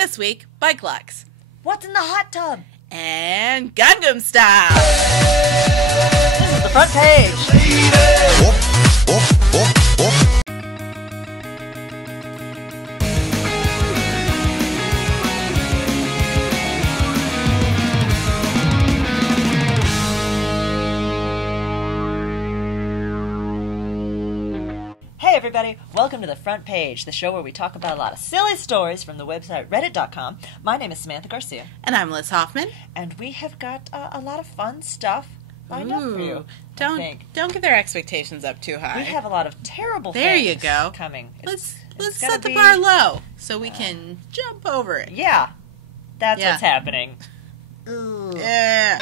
This week, bike locks. What's in the hot tub? And Gangnam Style. This is the front page. Hey everybody, welcome to the front page, the show where we talk about a lot of silly stories from the website reddit.com. My name is Samantha Garcia. And I'm Liz Hoffman. And we have got a lot of fun stuff lined up for you. Don't get their expectations up too high. We have a lot of terrible there things you go. coming. Let's set the bar low so we can jump over it. Yeah, that's what's happening. Yeah.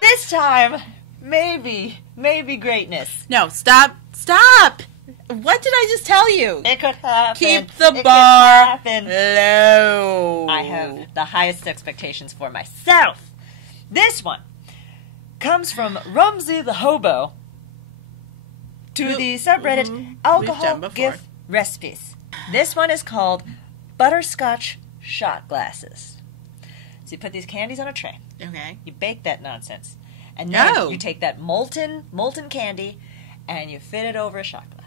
This time, maybe greatness. No, stop. What did I just tell you? It could happen. Keep the It bar could happen. low. I have the highest expectations for myself. This one comes from Rumsey the Hobo to the subreddit Alcohol Gift Recipes. This one is called Butterscotch Shot Glasses. So you put these candies on a tray. Okay. You bake that nonsense. And then you take that molten candy and you fit it over a shot glass.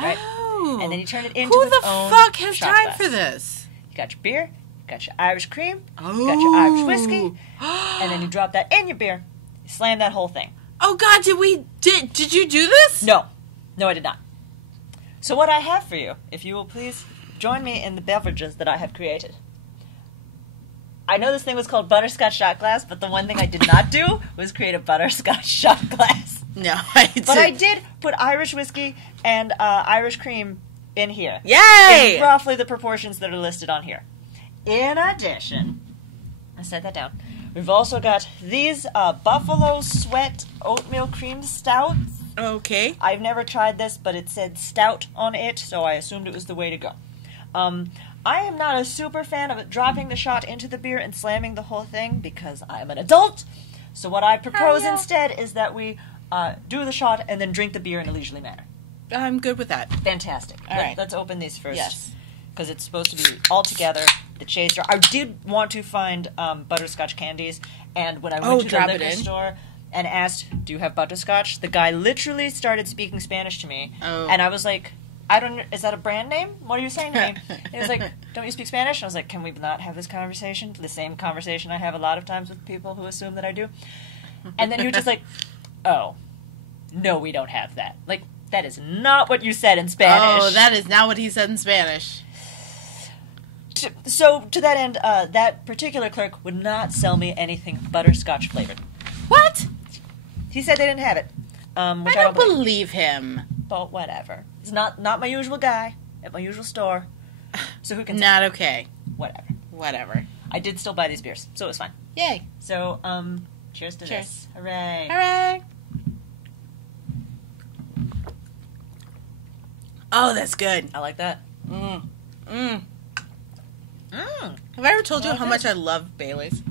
Right? Oh. And then you turn it into Who its the own fuck has shot time glass. for this? You got your beer, you got your Irish cream, you got your Irish whiskey, and then you drop that in your beer. You slam that whole thing. Oh God, did you do this? No, I did not. So what I have for you, if you will please join me in the beverages that I have created. I know this thing was called Butterscotch Shot Glass, but the one thing I did not do was create a Butterscotch Shot Glass. No, I did. But I did put Irish whiskey and Irish cream in here. Yay! In roughly the proportions that are listed on here. In addition, I set that down. We've also got these Buffalo Sweat Oatmeal Cream Stouts. Okay. I've never tried this, but it said stout on it, so I assumed it was the way to go. I am not a super fan of dropping the shot into the beer and slamming the whole thing because I'm an adult. So what I propose instead is that we do the shot and then drink the beer in a leisurely manner. I'm good with that. Fantastic. All right. Let's open these first. Yes. Because it's supposed to be all together. The chaser. I did want to find butterscotch candies, and when I went to the liquor store and asked, "Do you have butterscotch?" the guy literally started speaking Spanish to me, and I was like, "I don't. Is that a brand name? What are you saying to me?" He was like, "Don't you speak Spanish?" And I was like, "Can we not have this conversation? The same conversation I have a lot of times with people who assume that I do." And then he was just like, "Oh, no, we don't have that. Like, that is not what you said in Spanish." Oh, that is not what he said in Spanish. So, to that end, that particular clerk would not sell me anything butterscotch flavored. What? He said they didn't have it. Which I don't believe him. But whatever. It's not my usual guy at my usual store. So who can say? Not okay. Whatever. I did still buy these beers, so it was fine. Yay. So, cheers to this. Hooray. Hooray. Oh, that's good. I like that. Have I ever told you how much I love Bailey's?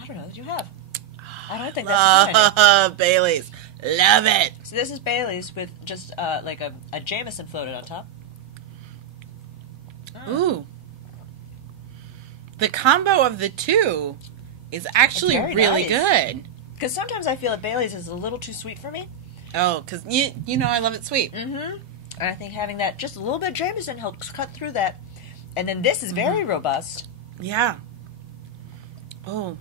I don't know that you have. I don't think that's Love Bailey's. Love it. So this is Bailey's with just like a Jameson floated on top. Ooh. The combo of the two is actually really good. Because sometimes I feel that Bailey's is a little too sweet for me. Oh, because you know I love it sweet. Mm-hmm. And I think having that, just a little bit of Jameson helps cut through that. And then this is very robust. Yeah. Oh.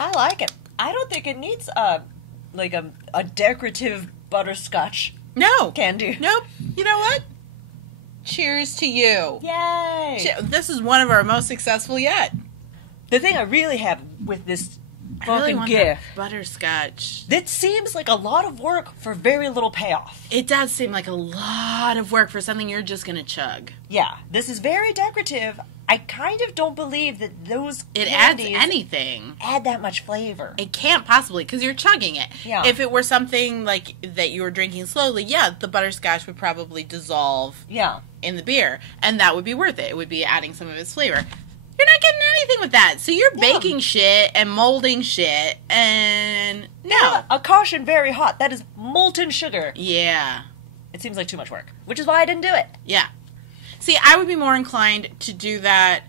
I like it. I don't think it needs a decorative butterscotch candy. Nope. You know what? Cheers to you. Yay! This is one of our most successful yet. The thing I really have with this fucking gift, butterscotch. It seems like a lot of work for very little payoff. It does seem like a lot of work for something you're just going to chug. Yeah, this is very decorative. I kind of don't believe that those it adds anything. Add that much flavor. It can't possibly, because you're chugging it. Yeah. If it were something like that you were drinking slowly, the butterscotch would probably dissolve in the beer, and that would be worth it. It would be adding some of its flavor. You're not getting anything with that. So you're baking shit and molding shit, and a caution, very hot. That is molten sugar. Yeah. It seems like too much work, which is why I didn't do it. Yeah. See, I would be more inclined to do that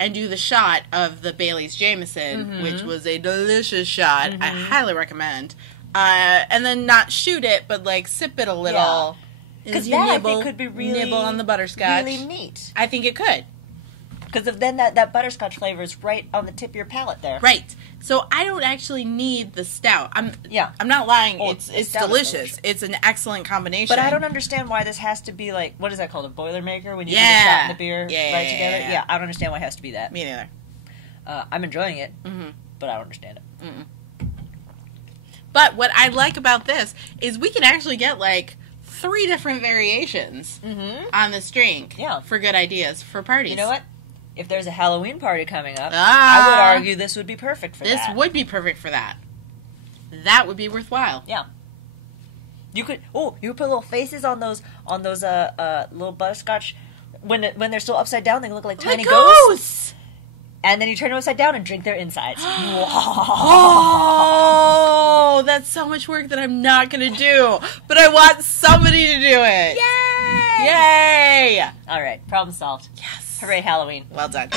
and do the shot of the Bailey's Jameson, which was a delicious shot. I highly recommend. And then not shoot it, but like sip it a little. Because that I think could be really nibble on the butterscotch. Really neat. I think it could. Because then that butterscotch flavor is right on the tip of your palate there. Right. So I don't actually need the stout. I'm not lying. Oh, it's delicious. It's an excellent combination. But I don't understand why this has to be like, what is that called? A Boilermaker when you do the shot and the beer right together? Yeah, I don't understand why it has to be that. Me neither. I'm enjoying it, but I don't understand it. But what I like about this is we can actually get like 3 different variations on this drink for good ideas for parties. You know what? If there's a Halloween party coming up, I would argue this would be perfect for that. This would be perfect for that. That would be worthwhile. Yeah. You could put little faces on those little butterscotch when they're still upside down. They look like tiny ghosts. And then you turn them upside down and drink their insides. Oh, that's so much work that I'm not going to do. But I want somebody to do it. Yay! Yay! All right, problem solved. Yes. Hooray, Halloween. Well done.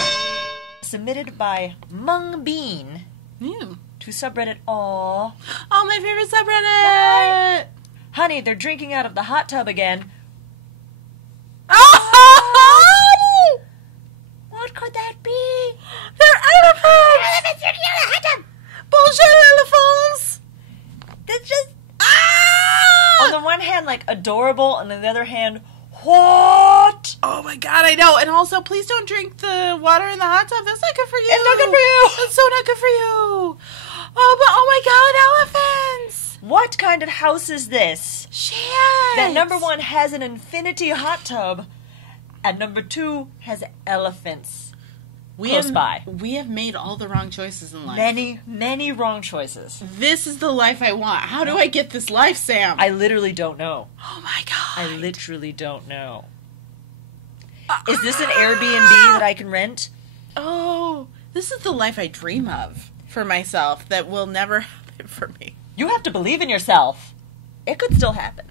Submitted by Mung Bean to subreddit Aw. Oh, my favorite subreddit. Honey, they're drinking out of the hot tub again. Oh! What could that be? They're elephants! Elephants drinking out of the hot tub! Bullshit elephants! That's just... On the one hand, like, adorable, and on the other hand, what? Oh my god, I know. And also, please don't drink the water in the hot tub. That's not good for you. It's not good for you. That's so not good for you. Oh, but oh my god, elephants. What kind of house is this? Shit. That number 1 has an infinity hot tub, and number 2 has elephants close by. We have made all the wrong choices in life. Many, many wrong choices. This is the life I want. How do I get this life, Sam? I literally don't know. Oh my god. I literally don't know. Is this an Airbnb that I can rent? Oh, this is the life I dream of for myself that will never happen for me. You have to believe in yourself. It could still happen.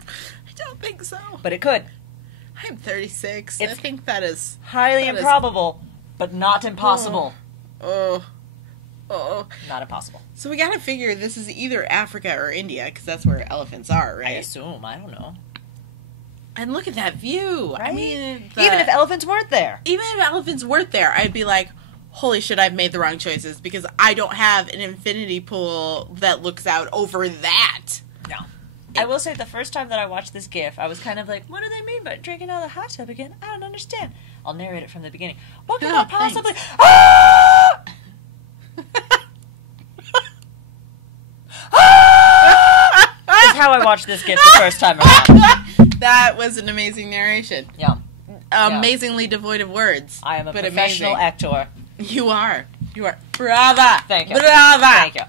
I don't think so. But it could. I'm 36. I think that is... highly improbable, but not impossible. Oh. Not impossible. So we gotta figure this is either Africa or India, because that's where elephants are, right? I assume. I don't know. And look at that view. Right? I mean... even if elephants weren't there. Even if elephants weren't there, I'd be like, holy shit, I've made the wrong choices, because I don't have an infinity pool that looks out over that. No. I will say the first time that I watched this GIF, I was kind of like, what do they mean by drinking out of the hot tub again? I don't understand. I'll narrate it from the beginning. What could that possibly... Ah! Is how I watched this GIF the first time around. That was an amazing narration. Yeah. Amazingly devoid of words. I am a professional actor. You are. You are. Brava. Thank you. Brava. Thank you.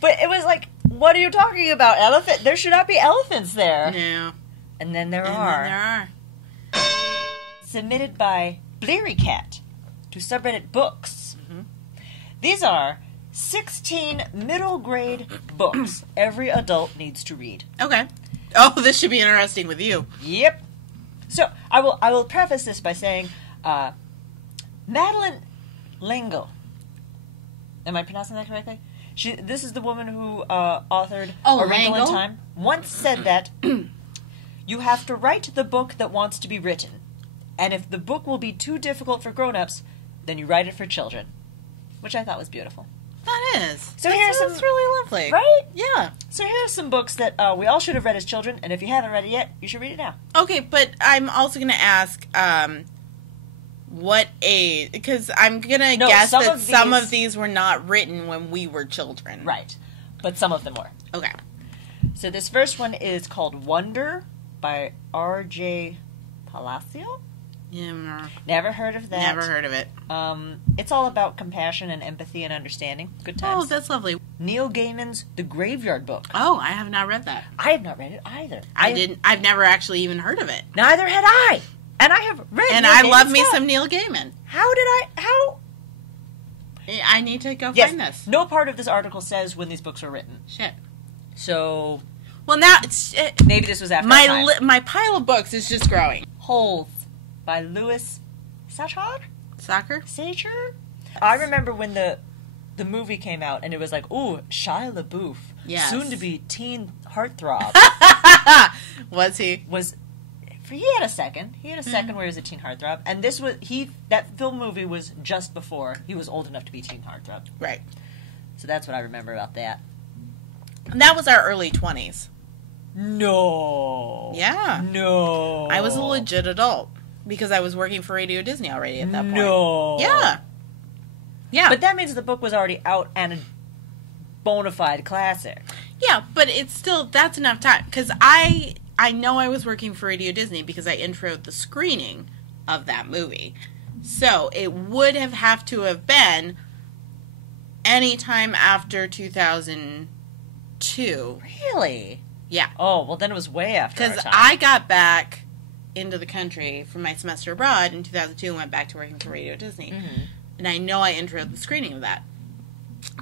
But it was like, what are you talking about? Elephant? There should not be elephants there. No. And then there are. Submitted by Bleary Cat to subreddit Books. These are 16 middle grade books every adult needs to read. Okay. Oh, this should be interesting with you. Yep. So I will preface this by saying, Madeline L'Engle. Am I pronouncing that correctly? This is the woman who authored A Wrinkle in Time. Once said that you have to write the book that wants to be written, and if the book will be too difficult for grown-ups, then you write it for children, which I thought was beautiful. That is. So here's some... That's really lovely. Right? Yeah. So here are some books that we all should have read as children, and if you haven't read it yet, you should read it now. Okay, but I'm also going to ask what age... Because I'm going to guess that some of these were not written when we were children. Right. But some of them were. Okay. So this first one is called Wonder by R.J. Palacio. Yeah. Never heard of that. Never heard of it. It's all about compassion and empathy and understanding. Good times. Oh, that's lovely. Neil Gaiman's The Graveyard Book. Oh, I have not read that. I have not read it either. I've never actually even heard of it. Neither had I. And I have read And Neil I Gaiman's love me stuff. some Neil Gaiman. How? I need to go find this. No part of this article says when these books were written. Shit. So... Well, now maybe this was after my my pile of books is just growing. Holes by Louis Soccer? Sacher? I remember when the movie came out and it was like, ooh, Shia LaBeouf. Yes. Soon to be teen heartthrob. Was he? He had a second. He had a second where he was a teen heartthrob. And that film movie was just before he was old enough to be teen heartthrob. Right. So that's what I remember about that. And that was our early 20s. No. Yeah. No. I was a legit adult because I was working for Radio Disney already at that point. No. Yeah. Yeah. But that means the book was already out and a bona fide classic. Yeah, but it's still, that's enough time. Because I know I was working for Radio Disney because I introed the screening of that movie. So it would have to have been any time after 2002. Really? Yeah. Oh, well then it was way after our Because time. I got back into the country from my semester abroad in 2002 and went back to working for Radio Disney. Mm-hmm. And I know I introed the screening of that.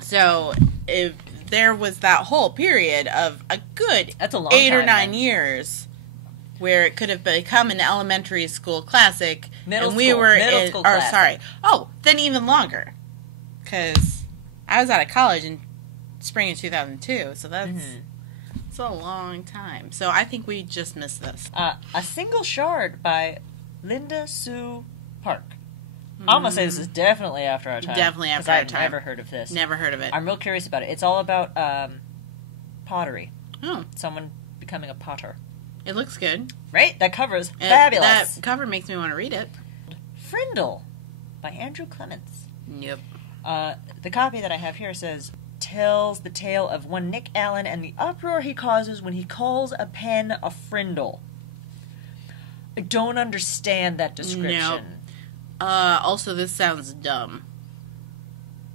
So if there was that whole period of a good That's a long 8 or time, 9 then. years where it could have become an elementary school classic. Middle and we school. were Middle in, school or classic. sorry. Oh, then even longer. Because I was out of college in spring of 2002. So that's it's a long time. So I think we just missed this. A Single Shard by Linda Sue Park. I'm going to say this is definitely after our time. Definitely after our 'cause time. I've never heard of this. Never heard of it. I'm real curious about it. It's all about pottery. Oh, Someone becoming a potter. it looks good. Right? That cover is fabulous. That cover makes me want to read it. Frindle by Andrew Clements. Yep. The copy that I have here tells the tale of one Nick Allen and the uproar he causes when he calls a pen a frindle. I don't understand that description. Nope. Also, this sounds dumb.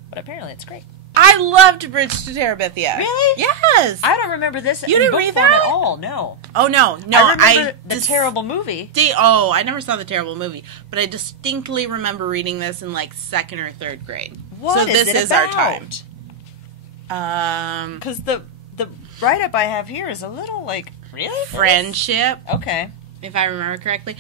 But apparently it's great. I loved Bridge to Terabithia. Really? Yes. I don't remember this You in didn't book read form that? at all, no. Oh, no. I remember the terrible movie. I never saw the terrible movie, but I distinctly remember reading this in like 2nd or 3rd grade. What so is this it is about? our time. Because the write-up I have here is a little like, really? Friendship, Okay. if I remember correctly.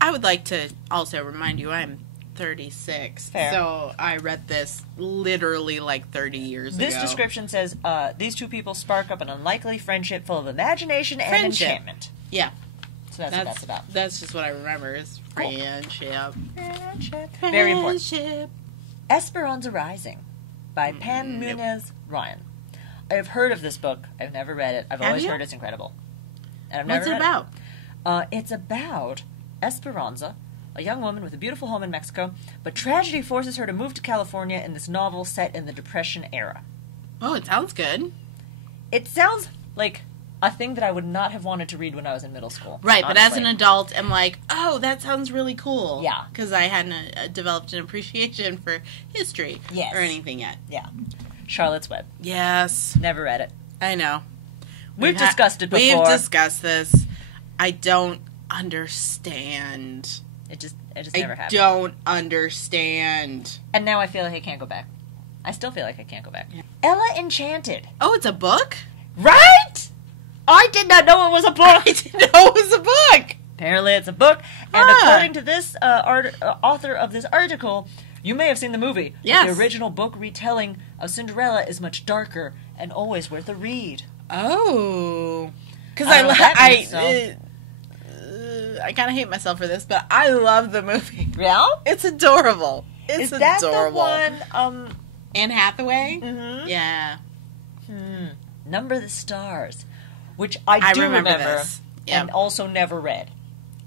I would like to also remind you I'm 36. Fair. So I read this literally like 30 years ago. This description says, these two people spark up an unlikely friendship full of imagination and Friendship. enchantment. Yeah. So that's what that's about. That's just what I remember is friendship. Friendship. Very important. Friendship. Esperanza Rising by Pam Nope. Munez Ryan. I have heard of this book. I've never read it. I've always you? heard it's incredible. And I've What's never it read about? It's about Esperanza, a young woman with a beautiful home in Mexico, but tragedy forces her to move to California in this novel set in the Depression era. Oh, it sounds good. It sounds like a thing that I would not have wanted to read when I was in middle school. Right, but as honestly. an adult, I'm like, oh, that sounds really cool. Yeah. Because I hadn't developed an appreciation for history Yes. or anything yet. Yeah. Charlotte's Web. Yes. Never read it. I know. We've discussed it before. We've discussed this. I don't understand. It just never happened. I don't understand. And now I feel like I can't go back. I still feel like I can't go back. Yeah. Ella Enchanted. Oh, it's a book? Right? I did not know it was a book. I didn't know it was a book. Apparently it's a book. And according to this author of this article, you may have seen the movie. Yes. The original book retelling of Cinderella is much darker and always worth a read. Oh. Because I don't know what that means, I kind of hate myself for this, but I love the movie. Yeah? It's adorable. It's Is that adorable. the one, Anne Hathaway? Mm-hmm. Yeah. Number the Stars, which I do remember remember this. Yep. and also never read.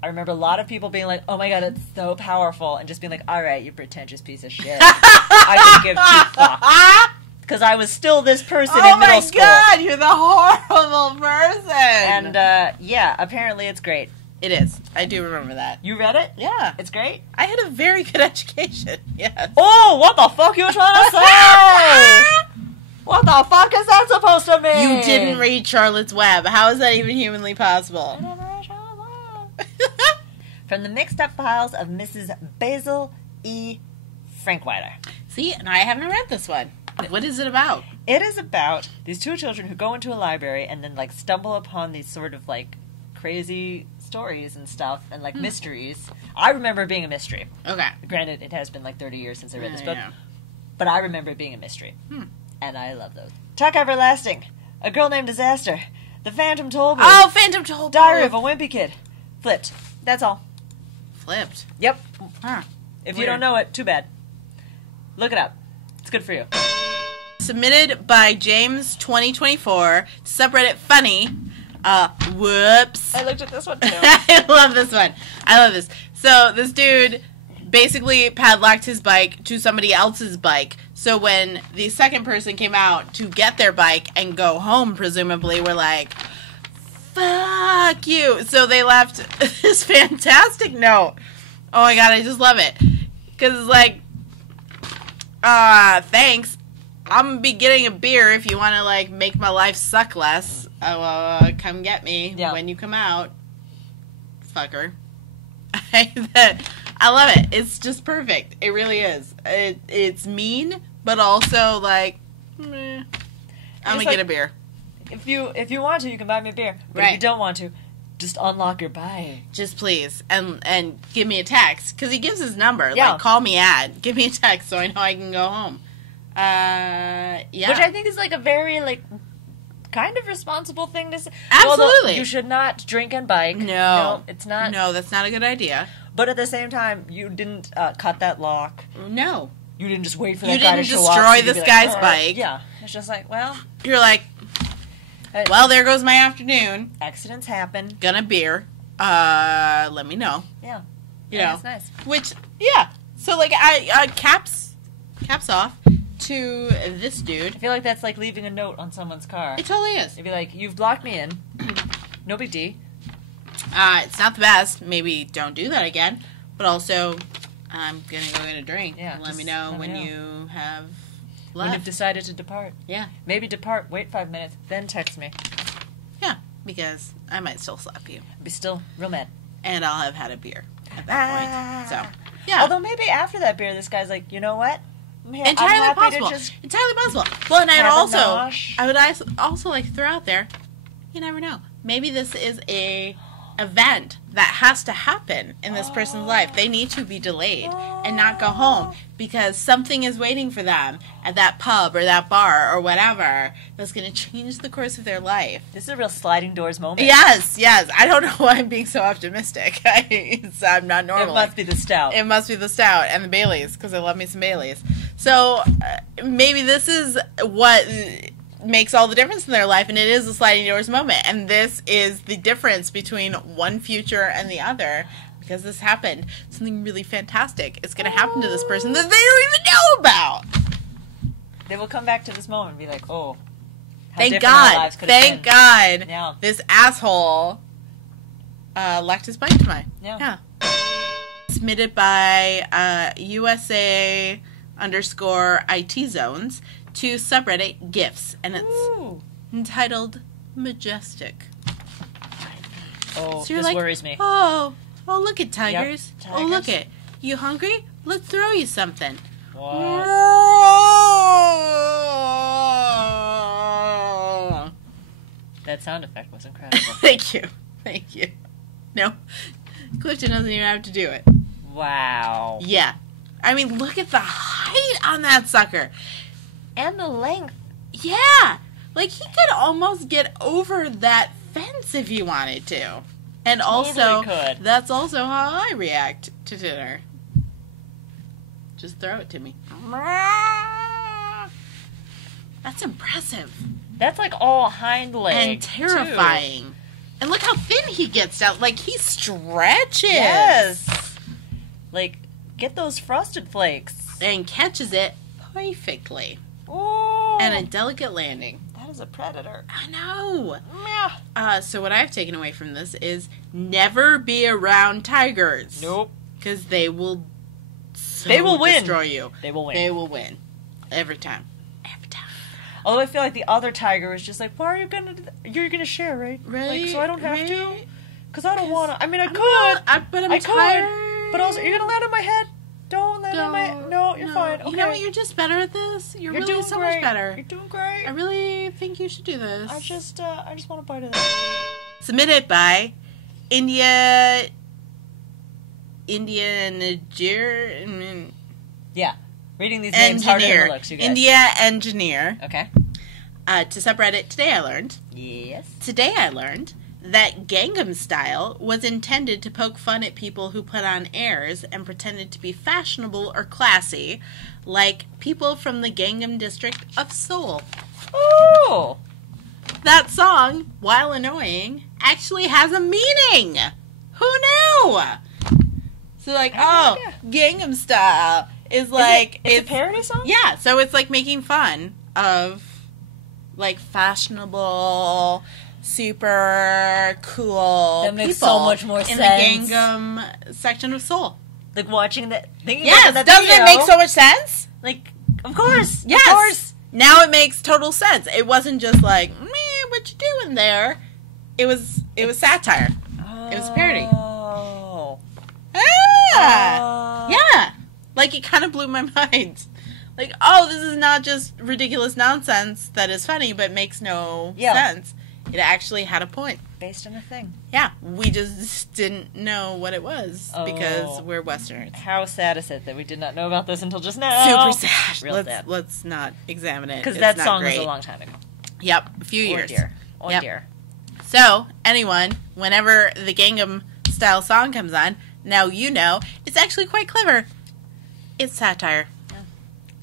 I remember a lot of people being like, oh my god, it's so powerful, and just being like, alright, you pretentious piece of shit. I could give two fucks. Because I was still this person in middle school. Oh my god, you're the horrible person! And, yeah, apparently it's great. It is. I do remember that. You read it? Yeah. It's great? I had a very good education. Yes. Oh, what the fuck you trying to say? What the fuck is that supposed to mean? You didn't read Charlotte's Web. How is that even humanly possible? I never read Charlotte's Web. From the mixed up files of Mrs. Basil E. Frankweiler. See, and I haven't read this one. What is it about? It is about these two children who go into a library and then, like, stumble upon these sort of, like, crazy stories and stuff, and like mysteries. I remember it being a mystery. Okay. Granted, it has been like 30 years since I read this book, Yeah. but I remember it being a mystery. And I love those. Tuck Everlasting. A Girl Named Disaster. The Phantom Tollbooth. Oh, Phantom Tollbooth. Diary of a Wimpy Kid. Flipped. That's all. Flipped. Yep. Huh. If you don't know it, too bad. Look it up. It's good for you. Submitted by James 2024, subreddit funny. Whoops. I looked at this one too. I love this one. I love this. So this dude basically padlocked his bike to somebody else's bike. So when the second person came out to get their bike and go home, presumably, we're like, fuck you. So they left this fantastic note. Oh my god, I just love it. Because it's like, thanks. I'm gonna be getting a beer if you want to, like, make my life suck less. Come get me when you come out. Fucker. I love it. It's just perfect. It really is. It's mean, but also, like, meh. I'm gonna get a beer. If you want to, you can buy me a beer. But if you don't want to, just unlock your bike. Just please. And give me a text. Because he gives his number. Yeah. Like, call me at. Give me a text so I know I can go home. Yeah. Which I think is, like, a very, like, kind of responsible thing to say. Absolutely. You should not drink and bike. No. It's not. No, that's not a good idea. But at the same time, you didn't cut that lock. No. You didn't just wait for that guy to show up. You didn't destroy this guy's bike. Yeah. It's just like, well. You're like, well, there goes my afternoon. Accidents happen. Gonna beer. Let me know. Yeah. You know. That's nice. Which, yeah. So, like, caps off to this dude. I feel like that's like leaving a note on someone's car. It totally is. It'd be like, you've blocked me in. No big D. It's not the best. Maybe don't do that again. But also, I'm going to go get a drink. Yeah, let me know when you have left. When you've decided to depart. Yeah. Maybe depart, wait 5 minutes, then text me. Yeah, because I might still slap you. Be still real mad. And I'll have had a beer at that point. So, yeah. Although maybe after that beer, this guy's like, you know what? Entirely possible. Entirely possible. Well, and I would also like to throw out there, you never know. Maybe this is a event that has to happen in this person's life. They need to be delayed and not go home because something is waiting for them at that pub or that bar or whatever that's going to change the course of their life. This is a real sliding doors moment. Yes. I don't know why I'm being so optimistic. I'm not normal. It must be the stout. It must be the stout and the Baileys because I love me some Baileys. So maybe this is what makes all the difference in their life, and it is a sliding doors moment. And this is the difference between one future and the other, because this happened. Something really fantastic is going to happen to this person that they don't even know about. They will come back to this moment and be like, oh, thank God. Thank God. Yeah. This asshole locked his bike to mine. Yeah. Submitted by USA _IT zones to subreddit GIFs, and it's entitled Majestic. Oh, so you're this like, worries me. Oh, look at tigers. Yep, Oh, look at you hungry? Let's throw you something. What? That sound effect was incredible. Thank you. No, Clifton doesn't even have to do it. Wow. Yeah. I mean, look at the height on that sucker. And the length. Yeah. Like, he could almost get over that fence if he wanted to. And also, that's also how I react to dinner. Just throw it to me. That's impressive. That's like all hind leg. And terrifying. Too. And look how thin he gets out. Like, he stretches. Yes. Like, get those frosted flakes. And catches it perfectly. Ooh. And a delicate landing. That is a predator. I know. Yeah. So what I've taken away from this is never be around tigers. Nope. Because they will win. Destroy you. They will win. They will win. Every time. Although I feel like the other tiger is just like, why are you going to do that? You're going to share, right? Right. Like, so I don't have to? Because I don't want to. I mean, I could. But I'm tired. But also, you're going to land on my head? Don't land on my head. No, you're fine. Okay. You know what? You're just better at this. You're really doing so great. much better. You're doing great. I really think you should do this. I just want a bite of that. Submitted by India, Niger, yeah. Reading these names harder than it looks, you guys. India engineer. Okay. To subreddit, today I learned. Yes. Today I learned that Gangnam Style was intended to poke fun at people who put on airs and pretended to be fashionable or classy, like people from the Gangnam district of Seoul. Ooh! That song, while annoying, actually has a meaning. Who knew? So like, Gangnam Style is like... It's a parody song? Yeah, so it's like making fun of like fashionable, super cool that makes people so much more in sense. the Gangnam section of Seoul. Like watching that. Yes, doesn't it make so much sense? Like, of course. Yes. Of course. Now it makes total sense. It wasn't just like, man, what you doing there? It was satire. It was a parody. Oh. Yeah. Like, it kind of blew my mind. Like, oh, this is not just ridiculous nonsense that is funny, but makes no sense. It actually had a point. Based on a thing. Yeah. We just didn't know what it was because we're Westerners. How sad is it that we did not know about this until just now? Super sad. Real sad. Let's not examine it. Because that song was a long time ago. Yep. A few years. Dear. Oh, dear. So, anyone, whenever the Gangnam Style song comes on, now you know it's actually quite clever. It's satire.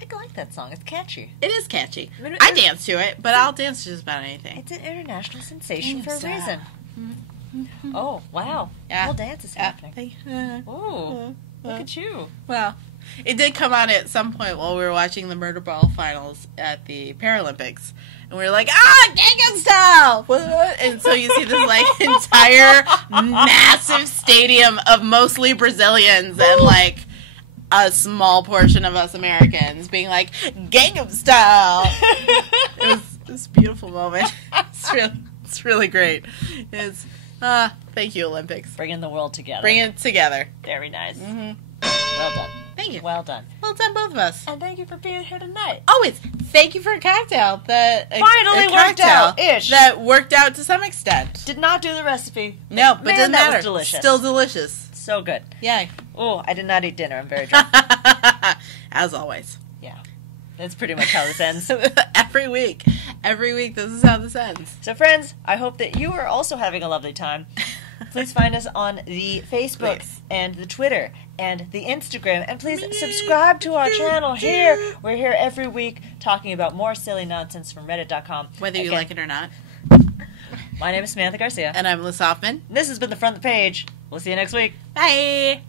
I like that song. It's catchy. It is catchy. I dance to it, but I'll dance to just about anything. It's an international sensation for a reason. Oh, wow. Yeah. The whole dance is happening. Oh, look at you. Well, it did come on at some point while we were watching the murder ball finals at the Paralympics. And we were like, Gangnam Style! And so you see this, like, entire massive stadium of mostly Brazilians and, like, a small portion of us Americans being like, Gangnam Style! It was a beautiful moment. It's really great. It's, thank you, Olympics. Bringing the world together. Bring it together. Very nice. Mm-hmm. Well done. Thank you. Well done. Well done, both of us. And thank you for being here tonight. Always. Thank you for a cocktail that finally worked out-ish. That worked out to some extent. Did not do the recipe. No, but doesn't matter. Was delicious. Still delicious. So good. Yay. Oh, I did not eat dinner. I'm very drunk. As always. Yeah. That's pretty much how this ends. Every week, this is how this ends. So, friends, I hope that you are also having a lovely time. Please find us on the Facebook and the Twitter and the Instagram. And please subscribe to our channel here. We're here every week talking about more silly nonsense from Reddit.com. Whether you like it or not. My name is Samantha Garcia. And I'm Liz Hoffman. This has been The Front of the Page. We'll see you next week. Bye.